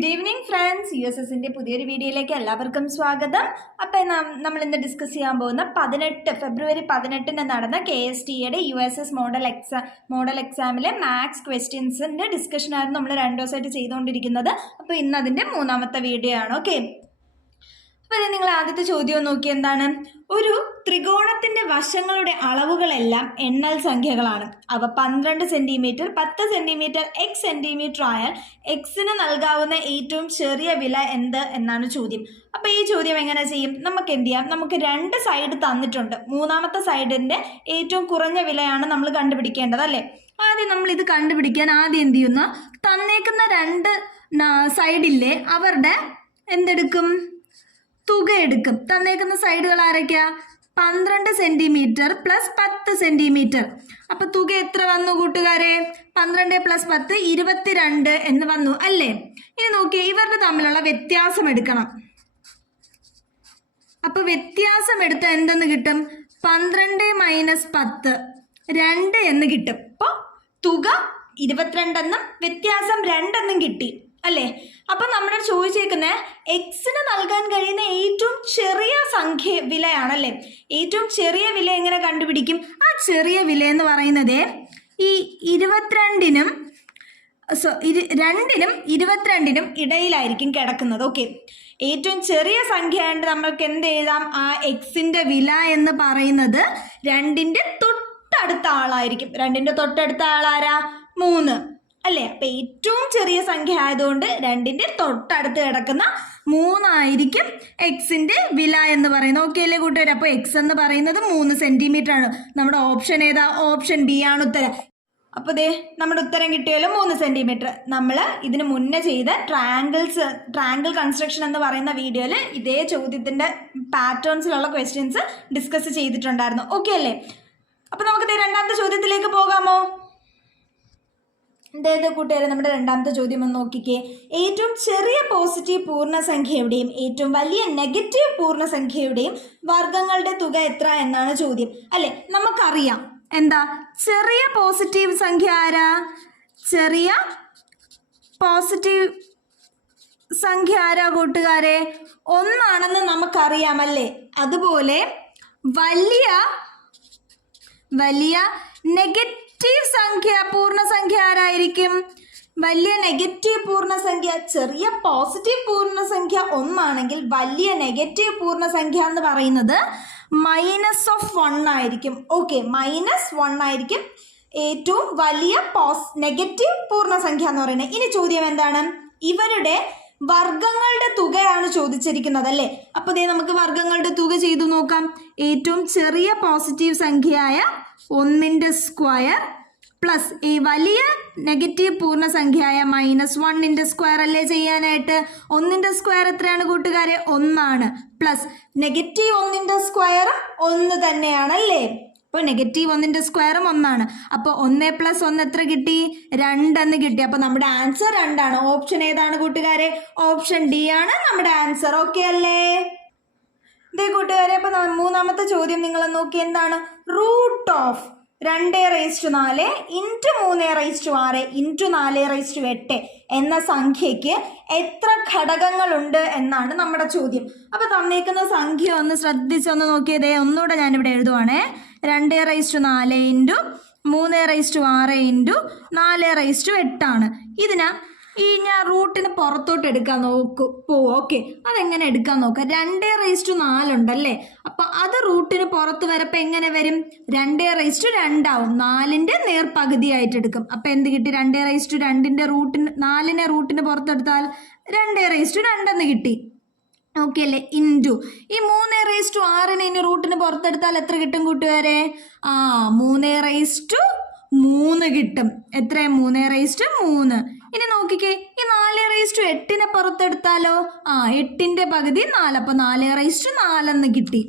Good evening friends, USSന്റെ പുതിയൊരു വീഡിയോയിലേക്ക് എല്ലാവർക്കും സ്വാഗതം. അപ്പം നമ്മൾ ഇന്ന് ഡിസ്കസ് ചെയ്യാൻ പോകുന്ന ഫെബ്രുവരി 18 നടന്ന KSTEയുടെ USS മോഡൽ എക്സാമിലെ മാത്സ് ക്വസ്റ്റ്യൻസിൻ്റെ ഡിസ്കഷനായിരുന്നു നമ്മൾ 2 ദിവസമായിട്ട് ചെയ്തുകൊണ്ടിരിക്കുന്നത്. അപ്പോൾ ഇന്ന് അതിൻ്റെ 3ാമത്തെ വീഡിയോ ആണ്. ഓക്കെ, അപ്പോൾ നിങ്ങൾ ആദ്യത്തെ ചോദ്യം നോക്കി, എന്താണ്? ഒരു ത്രികോണത്തിന്റെ വശങ്ങളുടെ അളവുകളെല്ലാം എണ്ണൽ സംഖ്യകളാണ്. അവ 12 സെന്റിമീറ്റർ, 10 സെന്റിമീറ്റർ, x സെന്റിമീറ്റർ ആയാൽ എക്സിന് നൽകാവുന്ന ഏറ്റവും ചെറിയ വില എന്ത് എന്നാണ് ചോദ്യം. അപ്പോൾ ഈ ചോദ്യം എങ്ങനെ ചെയ്യും? നമുക്ക് എന്ത് ചെയ്യാം, നമുക്ക് 2 സൈഡ് തന്നിട്ടുണ്ട്. 3ാമത്തെ സൈഡിന്റെ ഏറ്റവും കുറഞ്ഞ വിലയാണ് നമ്മൾ കണ്ടുപിടിക്കേണ്ടത്, അല്ലേ? ആദ്യം നമ്മൾ ഇത് കണ്ടുപിടിക്കാൻ ആദ്യം എന്ത് ചെയ്യുന്ന, തന്നേക്കുന്ന 2 സൈഡിലെ അവരുടെ എന്തെടുക്കും, തുക എടുക്കും. തന്നേക്കുന്ന സൈഡുകൾ ആരൊക്കെയാ? 12 സെന്റിമീറ്റർ പ്ലസ് 10 സെന്റിമീറ്റർ. അപ്പൊ തുക എത്ര വന്നു കൂട്ടുകാരെ? 12 + 10 22 എന്ന് വന്നു, അല്ലേ? ഇനി നോക്കിയേ, ഇവരുടെ തമ്മിലുള്ള വ്യത്യാസം എടുക്കണം. അപ്പൊ വ്യത്യാസം എടുത്ത എന്തെന്ന് കിട്ടും? 12 - 10 2 എന്ന് കിട്ടും. അപ്പോൾ തുക 22 എന്നും വ്യത്യാസം 2 എന്നും കിട്ടി, അല്ലേ? അപ്പൊ നമ്മുടെ ചോദിച്ചേക്കുന്നത് എക്സിന് നൽകാൻ കഴിയുന്ന ഏറ്റവും ചെറിയ വിലയാണല്ലേ. ഏറ്റവും ചെറിയ വില എങ്ങനെ കണ്ടുപിടിക്കും? ആ ചെറിയ വില എന്ന് പറയുന്നത് ഈ 2നും 22നും ഇടയിലായിരിക്കും കിടക്കുന്നത്. ഓക്കെ, ഏറ്റവും ചെറിയ സംഖ്യ ആയതുകൊണ്ട് നമ്മൾക്ക് എന്ത് എഴുതാം? ആ എക്സിന്റെ വില എന്ന് പറയുന്നത് 2ന്റെ തൊട്ടടുത്ത ആളായിരിക്കും. 2ന്റെ തൊട്ടടുത്ത ആളാരാ? 3, അല്ലേ? അപ്പൊ ഏറ്റവും ചെറിയ സംഖ്യ ആയതുകൊണ്ട് 2ന്റെ തൊട്ടടുത്ത് കിടക്കുന്ന 3 ആയിരിക്കും എക്സിന്റെ വില എന്ന് പറയുന്നത്. ഓക്കെ അല്ലേ കൂട്ടുകാർ? അപ്പോൾ എക്സ് എന്ന് പറയുന്നത് 3 സെന്റിമീറ്റർ ആണ്. നമ്മുടെ ഓപ്ഷൻ ഏതാ? ഓപ്ഷൻ ബി ആണ് ഉത്തരം. അപ്പോൾ നമ്മുടെ ഉത്തരം കിട്ടിയല്ലോ 3 സെന്റിമീറ്റർ. നമ്മൾ ഇതിന് മുന്നേ ചെയ്ത ട്രയാങ്കിൾ കൺസ്ട്രക്ഷൻ എന്ന് പറയുന്ന വീഡിയോയിൽ ഇതേ ചോദ്യത്തിന്റെ പാറ്റേൺസിലുള്ള ക്വസ്റ്റ്യൻസ് ഡിസ്കസ് ചെയ്തിട്ടുണ്ടായിരുന്നു. ഓക്കെ അല്ലേ? അപ്പോൾ നമുക്ക് 2ാമത്തെ ചോദ്യത്തിലേക്ക് പോകാമോ? കൂട്ടുകാരെ, നമ്മുടെ 2ാമത്തെ ചോദ്യം ഒന്ന് നോക്കിക്കേ. ഏറ്റവും ചെറിയ പോസിറ്റീവ് പൂർണ്ണസംഖ്യയുടെയും ഏറ്റവും വലിയ നെഗറ്റീവ് പൂർണ്ണസംഖ്യയുടെയും വർഗങ്ങളുടെ തുക എത്ര എന്നാണ് ചോദ്യം, അല്ലെ? നമുക്കറിയാം എന്താ ചെറിയ പോസിറ്റീവ് സംഖ്യ ആരാ? ചെറിയ പോസിറ്റീവ് സംഖ്യ ആരാ കൂട്ടുകാരെ? 1 ആണെന്ന് നമുക്കറിയാമല്ലേ? അതുപോലെ വലിയ നെഗറ്റീവ് സംഖ്യ പൂർണ്ണസംഖ്യ ആരായിരിക്കും? വലിയ നെഗറ്റീവ് പൂർണ്ണസംഖ്യ. ചെറിയ പോസിറ്റീവ് പൂർണ്ണസംഖ്യ 1 ആണെങ്കിൽ വലിയ നെഗറ്റീവ് പൂർണ്ണസംഖ്യ എന്ന് പറയുന്നത് -1 ആയിരിക്കും. ഓക്കെ, -1 ആയിരിക്കും ഏറ്റവും വലിയ നെഗറ്റീവ് പൂർണ്ണസംഖ്യ എന്ന് പറയുന്നത്. ഇനി ചോദ്യം എന്താണ്? ഇവരുടെ വർഗങ്ങളുടെ തുകയാണ് ചോദിച്ചിരിക്കുന്നത്, അല്ലേ? അപ്പോൾ നമുക്ക് വർഗങ്ങളുടെ തുക ചെയ്തു നോക്കാം. ഏറ്റവും ചെറിയ പോസിറ്റീവ് സംഖ്യയായ 1ന്റെ സ്ക്വയർ പ്ലസ് ഈ വലിയ നെഗറ്റീവ് പൂർണ്ണസംഖ്യയായ -1ന്റെ സ്ക്വയർ അല്ലേ ചെയ്യാനായിട്ട്? 1ന്റെ സ്ക്വയർ എത്രയാണ് കൂട്ടുകാരെ? 1 ആണ്. പ്ലസ് നെഗറ്റീവ് 1ന്റെ സ്ക്വയറും 1 തന്നെയാണ്, അല്ലേ? അപ്പോൾ നെഗറ്റീവ് 1ന്റെ സ്ക്വയറും 1 ആണ്. അപ്പോൾ 1 + 1 എത്ര കിട്ടി? 2 എന്ന് കിട്ടി. അപ്പോൾ നമ്മുടെ ആൻസർ 2 ആണ്. ഓപ്ഷൻ ഏതാണ് കൂട്ടുകാരെ? ഓപ്ഷൻ ഡി ആണ് നമ്മുടെ ആൻസർ. ഓക്കെ അല്ലേ? കൂട്ടുകാരെ, അപ്പൊ 3ാമത്തെ ചോദ്യം നിങ്ങൾ നോക്കി, എന്താണ്? √2⁴ × 3⁻6 × 4⁸8 എന്ന സംഖ്യയ്ക്ക് എത്ര ഘടകങ്ങളുണ്ട് എന്നാണ് നമ്മുടെ ചോദ്യം. അപ്പൊ തന്നേക്കുന്ന സംഖ്യ ഒന്ന് ശ്രദ്ധിച്ചൊന്ന് നോക്കിയതേ. ഒന്നുകൂടെ ഞാനിവിടെ എഴുതുവാണേ. 2⁴ × 3⁻6 × 4⁸8 ആണ്. ഞാൻ റൂട്ടിന് പുറത്തോട്ട് എടുക്കാൻ പോവും. ഓക്കെ, അതെങ്ങനെ എടുക്കാൻ നോക്കാം. 2⁴ ഉണ്ടല്ലേ? അപ്പൊ അത് റൂട്ടിന് പുറത്ത് വരപ്പോ എങ്ങനെ വരും? 2⁴ ആവും. 4ന്റെ നേർപകുതിയായിട്ട് എടുക്കും. അപ്പൊ എന്ത് കിട്ടി? 2⁴ റൂട്ടിന് 4നെ റൂട്ടിന് പുറത്തെടുത്താൽ 2⁴ എന്ന് കിട്ടി. ഓക്കെ അല്ലേ? ഇൻറ്റു ഈ 3⁻6നെ ഇനി റൂട്ടിന് പുറത്തെടുത്താൽ എത്ര കിട്ടും കൂട്ടുകാരെ? 3⁻3 കിട്ടും. എത്ര? 3⁻3. ഇനി നോക്കിക്കേ, ഈ 4⁸ പുറത്തെടുത്താലോ? 8ന്റെ പകുതി 4. അപ്പൊ 4⁴ എന്ന് കിട്ടി.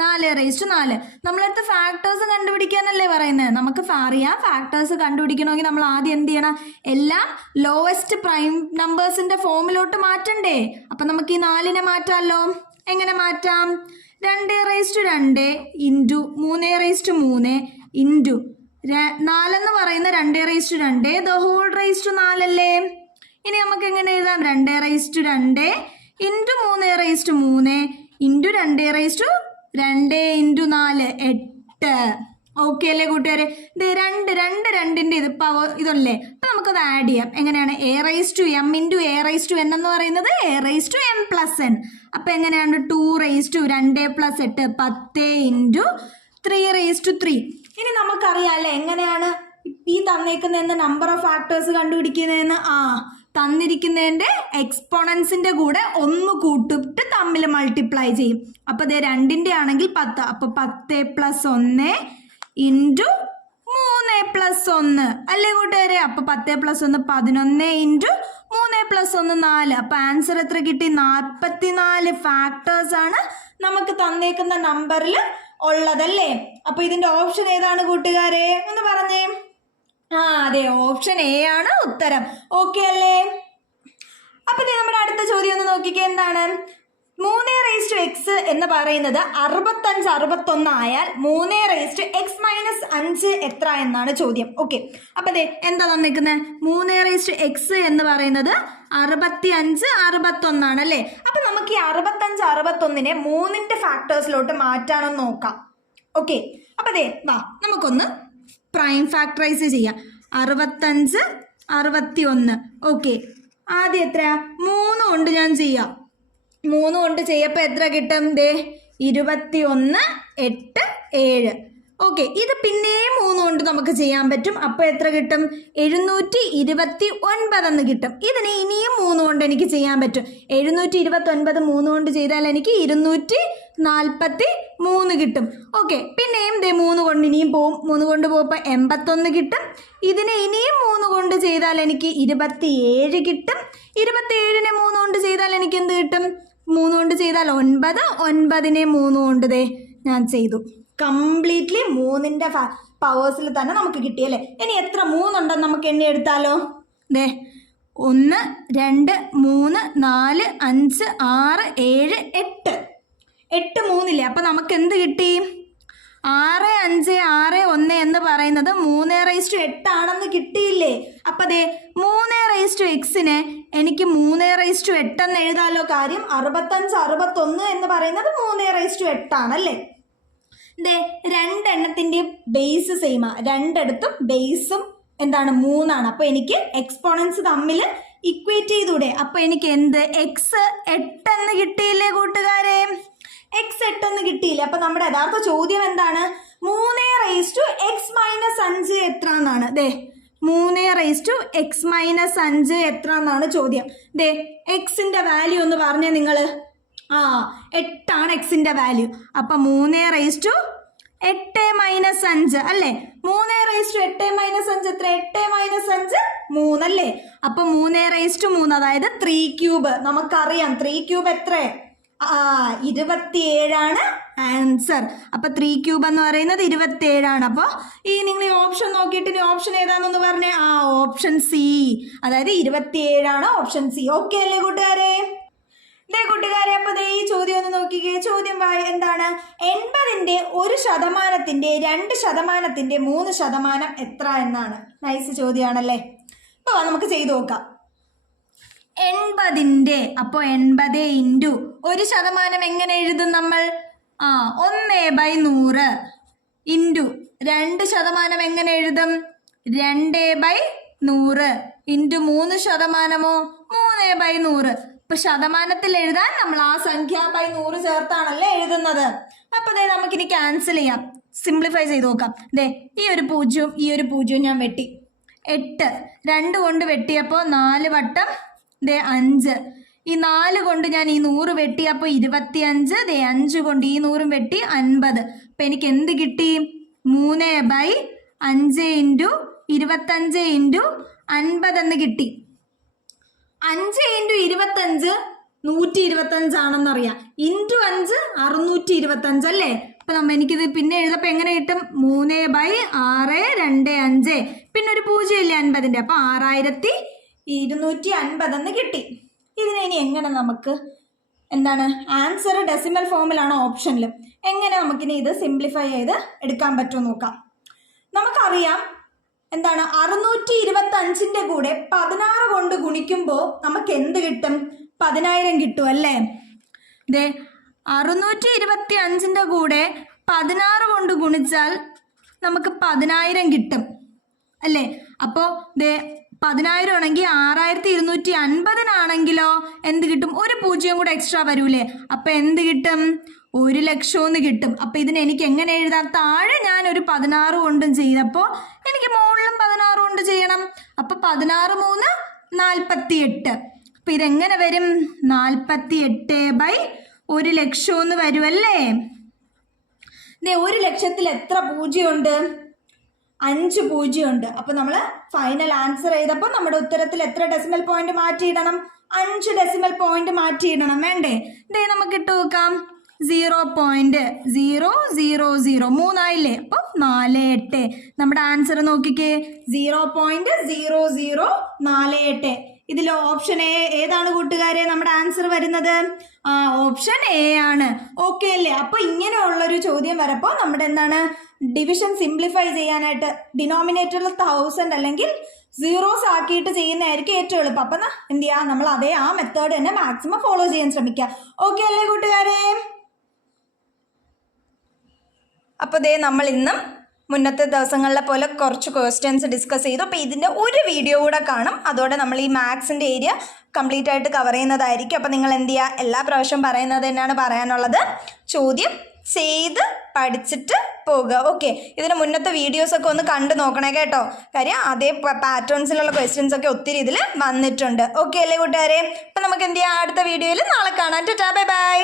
4⁴. നമ്മളടുത്ത് ഫാക്ടേഴ്സ് കണ്ടുപിടിക്കാനല്ലേ പറയുന്നത്? നമുക്ക് അറിയാം, ഫാക്ടേഴ്സ് കണ്ടുപിടിക്കണമെങ്കിൽ നമ്മൾ ആദ്യം എന്ത് ചെയ്യണം? എല്ലാം ലോവസ്റ്റ് പ്രൈം നമ്പേഴ്സിന്റെ ഫോമിലോട്ട് മാറ്റണ്ടേ? അപ്പൊ നമുക്ക് ഈ 4നെ മാറ്റാമല്ലോ. എങ്ങനെ മാറ്റാം? 2⁻2 ഇൻറ്റു 3⁻3 ഇൻറ്റു 4 എന്ന് പറയുന്ന 2⁻2 4 അല്ലേ? ഇനി നമുക്ക് എങ്ങനെ എഴുതാം? 2 ഇൻറ്റു 3 ഇൻറ്റു 2 2 4 8. ഓക്കെ അല്ലേ കൂട്ടുകാരെ? ഇത് രണ്ടിൻ്റെ ഇത് പവർ ഇതല്ലേ. അപ്പം നമുക്കത് ആഡ് ചെയ്യാം. എങ്ങനെയാണ്? a⁻m ഇൻറ്റു a⁻n എന്ന് പറയുന്നത് a⁻m+n. അപ്പം എങ്ങനെയാണ്? 2 2 + 8 10 ഇൻറ്റു 3 ഇനി നമുക്കറിയാം അല്ലേ എങ്ങനെയാണ് ഈ തന്നേക്കുന്നതെന്ന് നമ്പർ ഓഫ് ഫാക്ടേഴ്സ് കണ്ടുപിടിക്കുന്നതെന്ന്. തന്നിരിക്കുന്നതിൻ്റെ എക്സ്പോണൻസിൻ്റെ കൂടെ 1 കൂട്ടിട്ട് തമ്മിൽ മൾട്ടിപ്ലൈ ചെയ്യും. അപ്പോൾ ഇത് 2ൻ്റെ ആണെങ്കിൽ 10. അപ്പോൾ 10 + 1 ഇൻറ്റു 3 + 1 അല്ലേ കൂട്ടുകാരെ? അപ്പോൾ 10 + 1 11 ഇൻറ്റു 3 + 1 4. അപ്പോൾ ആൻസർ എത്ര കിട്ടി? 44 ഫാക്ടേഴ്സ് ആണ് നമുക്ക് തന്നേക്കുന്ന നമ്പറിൽ ഉള്ളതല്ലേ. അപ്പോൾ ഇതിൻ്റെ ഓപ്ഷൻ ഏതാണ് കൂട്ടുകാരെ? ഒന്ന് പറഞ്ഞേ. അതെ, ഓപ്ഷൻ എ ആണ് ഉത്തരം. ഓക്കെ അല്ലേ? അപ്പൊ നമ്മുടെ അടുത്ത ചോദ്യം ഒന്ന് നോക്കിക്കേ. എന്താണ്? 3x എന്ന് പറയുന്നത് 65 61 ആയാൽ 3x-5 എത്ര എന്നാണ് ചോദ്യം. ഓക്കെ, അപ്പൊ അതെ എന്താ തന്നിരിക്കുന്നത്? 3x എന്ന് പറയുന്നത് 65 61 ആണ് അല്ലേ. അപ്പൊ നമുക്ക് ഈ 65 61നെ 3ന്റെ ഫാക്ടേഴ്സിലോട്ട് മാറ്റാണെന്ന് നോക്കാം. ഓക്കെ, അപ്പൊ അതെ വാ നമുക്കൊന്ന് പ്രൈം ഫാക്ടറൈസ് ചെയ്യാം. 65 61. ഓക്കെ, ആദ്യം എത്രയാ? 3 കൊണ്ട് ഞാൻ ചെയ്യാം. 3 കൊണ്ട് ചെയ്യപ്പോൾ എത്ര കിട്ടും? 21 8 7. ഓക്കെ, ഇത് പിന്നെയും 3 കൊണ്ട് നമുക്ക് ചെയ്യാൻ പറ്റും. അപ്പോൾ എത്ര കിട്ടും? 729 എന്ന് കിട്ടും. ഇതിന് ഇനിയും 3 കൊണ്ട് എനിക്ക് ചെയ്യാൻ പറ്റും. 729 3 കൊണ്ട് ചെയ്താൽ എനിക്ക് 243 കിട്ടും. ഓക്കെ, പിന്നെയും 3 കൊണ്ട് ഇനിയും പോവും. 3 കൊണ്ട് പോകുമ്പോൾ 81 കിട്ടും. ഇതിനെ ഇനിയും 3 കൊണ്ട് ചെയ്താൽ എനിക്ക് 27 കിട്ടും. 27നെ 3 കൊണ്ട് ചെയ്താൽ എനിക്ക് എന്ത് കിട്ടും? 3 കൊണ്ട് ചെയ്താൽ 9. 9നെ 3 കൊണ്ട് ഞാൻ ചെയ്തു. കംപ്ലീറ്റ്ലി 3ന്റെ പവേഴ്സിൽ തന്നെ നമുക്ക് കിട്ടിയല്ലേ. ഇനി എത്ര 3 ഉണ്ടെന്ന് നമുക്ക് എണ്ണി എടുത്താലോ? 1 2 3 4 5 6 7 8. 8 3 അപ്പം നമുക്ക് എന്ത് കിട്ടി? 6 5 6 1 എന്ന് പറയുന്നത് 3/8 ആണെന്ന് കിട്ടിയില്ലേ. അപ്പം 3/xനെ എനിക്ക് 3/8 എന്ന് എഴുതാലോ. കാര്യം 65 61 എന്ന് പറയുന്നത് 3/8 ആണല്ലേ. രണ്ടെണ്ണത്തിൻ്റെ ബേസ് സെയിമാ. രണ്ടിടത്തും ബേസും എന്താണ്? 3 ആണ്. അപ്പോൾ എനിക്ക് എക്സ്പോണൻസ് തമ്മിൽ ഇക്വേറ്റ് ചെയ്തൂടെ. അപ്പോൾ എനിക്ക് എന്ത്? x8 എന്ന് കിട്ടിയില്ലേ കൂട്ടുകാരെ? x8 എന്ന് കിട്ടിയില്ലേ. അപ്പോൾ നമ്മുടെ യഥാർത്ഥ ചോദ്യം എന്താണ്? 3x-5 എത്ര എന്നാണ്. 3x-5 എത്ര എന്നാണ് ചോദ്യം. എക്സിൻ്റെ വാല്യൂ ഒന്ന് പറഞ്ഞേ നിങ്ങൾ. 8 ആണ് എക്സിൻ്റെ വാല്യൂ. അപ്പം 3x-8 - 5 അല്ലേ. 3x-8 - 5 എത്ര? 8 - 5 3 അല്ലേ. അപ്പം 3x-3 അതായത് 3³ നമുക്കറിയാം. 3³ എത്ര? 27 ആണ് ആൻസർ. അപ്പം 3³ എന്ന് പറയുന്നത് 27 ആണ്. അപ്പോൾ ഈ നിങ്ങൾ ഈ ഓപ്ഷൻ നോക്കിയിട്ട് ഇനി ഓപ്ഷൻ ഏതാണെന്ന് പറഞ്ഞേ. ഓപ്ഷൻ സി, അതായത് 27 ആണ് ഓപ്ഷൻ സി. ഓക്കെ അല്ലേ കൂട്ടുകാരെ? കൂട്ടുകാരെ, അപ്പൊ ഈ ചോദ്യം ഒന്ന് നോക്കിക്കേ. ചോദ്യം എന്താണ്? 80ന്റെ 1%ന്റെ 2%ന്റെ 3% എത്ര എന്നാണ്. നൈസ് ചോദ്യമാണല്ലേ. അപ്പോൾ നമുക്ക് ചെയ്തു നോക്കാം. 80ന്റെ അപ്പോൾ 80 ഇൻറ്റു 1% എങ്ങനെ എഴുതും നമ്മൾ? 1/100 ഇൻറ്റു 2% എങ്ങനെ എഴുതും? 2/100 ഇൻറ്റു 3%മോ? 3/100. ഇപ്പൊ ശതമാനത്തിൽ എഴുതാൻ നമ്മൾ ആ സംഖ്യ /100 ചേർത്താണല്ലേ എഴുതുന്നത്. അപ്പൊ നമുക്കിനി ക്യാൻസൽ ചെയ്യാം. സിംപ്ലിഫൈ ചെയ്ത് നോക്കാം. ഈ ഒരു 0 ഈ ഒരു 0 ഞാൻ വെട്ടി. 8 2 കൊണ്ട് വെട്ടിയപ്പോൾ 4 വട്ടം 5. ഈ 4 കൊണ്ട് ഞാൻ ഈ 100 വെട്ടിയപ്പോൾ 25. 5 കൊണ്ട് ഈ 100 വെട്ടി 50. അപ്പം എനിക്ക് എന്ത് കിട്ടി? 3/5 ഇൻറ്റു 25 ഇൻറ്റു 50 എന്ന് കിട്ടി. 5 ഇൻറ്റു 25 125 ആണെന്നറിയാം. ഇൻറ്റു 5 625 അല്ലേ. അപ്പം എനിക്കിത് പിന്നെ എഴുതപ്പോൾ എങ്ങനെ കിട്ടും? 3/625. പിന്നെ ഒരു 0 ഇല്ലേ 50ൻ്റെ. അപ്പം 6250 എന്ന് കിട്ടി. ഇതിനെ ഇനി എങ്ങനെ നമുക്ക് എന്താണ് ആൻസർ ഡെസിമൽ ഫോമിലാണ് ഓപ്ഷനിൽ. എങ്ങനെ നമുക്കിനി ഇത് സിംപ്ലിഫൈ ചെയ്ത് എടുക്കാൻ പറ്റുമോ നോക്കാം. നമുക്കറിയാം എന്താണ് 625-ന്റെ കൂടെ 16 കൊണ്ട് ഗുണിക്കുമ്പോൾ നമുക്ക് എന്ത് കിട്ടും? 10,000 കിട്ടും അല്ലേ? ദേ 625-ന്റെ കൂടെ 16 കൊണ്ട് ഗുണിച്ചാൽ നമുക്ക് 10,000 കിട്ടും അല്ലേ? അപ്പോൾ ദേ 10,000 ആണെങ്കിൽ 6,250-നാണെങ്കിലോ എന്ത് കിട്ടും? ഒരു 0 കൂടെ എക്സ്ട്രാ വരൂലേ? അപ്പം എന്ത് കിട്ടും? 1,00,000 കിട്ടും. അപ്പം ഇതിന് എനിക്ക് എങ്ങനെ എഴുതാം? താഴെ ഞാൻ ഒരു 16 കൊണ്ടും ചെയ്തപ്പോൾ എനിക്ക് മുകളിലും 16 കൊണ്ട് ചെയ്യണം. അപ്പം 16 3 48. അപ്പം ഇതെങ്ങനെ വരും? 48/1,00,000 വരുമല്ലേ? 1,00,000 എത്ര 0 ഉണ്ട്? 5 0 ഉണ്ട്. അപ്പോൾ നമ്മൾ ഫൈനൽ ആൻസർ ചെയ്തപ്പോൾ നമ്മുടെ ഉത്തരത്തിൽ എത്ര ഡെസിമൽ പോയിന്റ് മാറ്റിയിടണം? 5 ഡെസിമൽ പോയിന്റ് മാറ്റിയിടണം വേണ്ടേ? നമുക്ക് ഇട്ട് നോക്കാം. 0.000 3ആയില്ലേ? അപ്പോൾ 48. നമ്മുടെ ആൻസർ നോക്കിക്കേ, 0.0048. ഇതിൽ ഓപ്ഷൻ എ ഏതാണ് കൂട്ടുകാരെ നമ്മുടെ ആൻസർ വരുന്നത്? ഓപ്ഷൻ എ ആണ്. ഓക്കെ അല്ലേ? അപ്പോൾ ഇങ്ങനെയുള്ളൊരു ചോദ്യം വരപ്പോൾ നമ്മുടെ എന്താണ് ഡിവിഷൻ സിംപ്ലിഫൈ ചെയ്യാനായിട്ട് ഡിനോമിനേറ്ററിൽ 1000 അല്ലെങ്കിൽ സീറോസ് ആക്കിയിട്ട് ചെയ്യുന്നതായിരിക്കും ഏറ്റവും എളുപ്പം. അപ്പം എന്ത് ചെയ്യുക, നമ്മൾ ആ മെത്തേഡ് തന്നെ മാക്സിമം ഫോളോ ചെയ്യാൻ ശ്രമിക്കുക. ഓക്കെ അല്ലേ കൂട്ടുകാരെ? അപ്പോൾ നമ്മൾ ഇന്നും മുന്നത്തെ ദിവസങ്ങളിലെ പോലെ കുറച്ച് ക്വസ്റ്റ്യൻസ് ഡിസ്കസ് ചെയ്തു. അപ്പോൾ ഇതിൻ്റെ ഒരു വീഡിയോ കൂടെ കാണും. അതോടെ നമ്മൾ ഈ മാത്സിൻ്റെ ഏരിയ കംപ്ലീറ്റ് ആയിട്ട് കവർ ചെയ്യുന്നതായിരിക്കും. അപ്പോൾ നിങ്ങൾ എന്ത് ചെയ്യുക, എല്ലാ പ്രാവശ്യം പറയുന്നത് തന്നെയാണ് പറയാനുള്ളത്, ചോദ്യം ചെയ്ത് പഠിച്ചിട്ട് പോകുക. ഓക്കെ, ഇതിന് മുന്നത്തെ വീഡിയോസൊക്കെ ഒന്ന് കണ്ടു നോക്കണേ കേട്ടോ. കാര്യം അതേ പാറ്റേൺസിലുള്ള ക്വസ്റ്റ്യൻസ് ഒക്കെ ഒത്തിരി ഇതിൽ വന്നിട്ടുണ്ട്. ഓക്കെ അല്ലേ കൂട്ടുകാരെ? അപ്പം നമുക്ക് എന്ത് ചെയ്യാം, അടുത്ത വീഡിയോയിൽ നാളെ കാണാം. Tata, bye bye.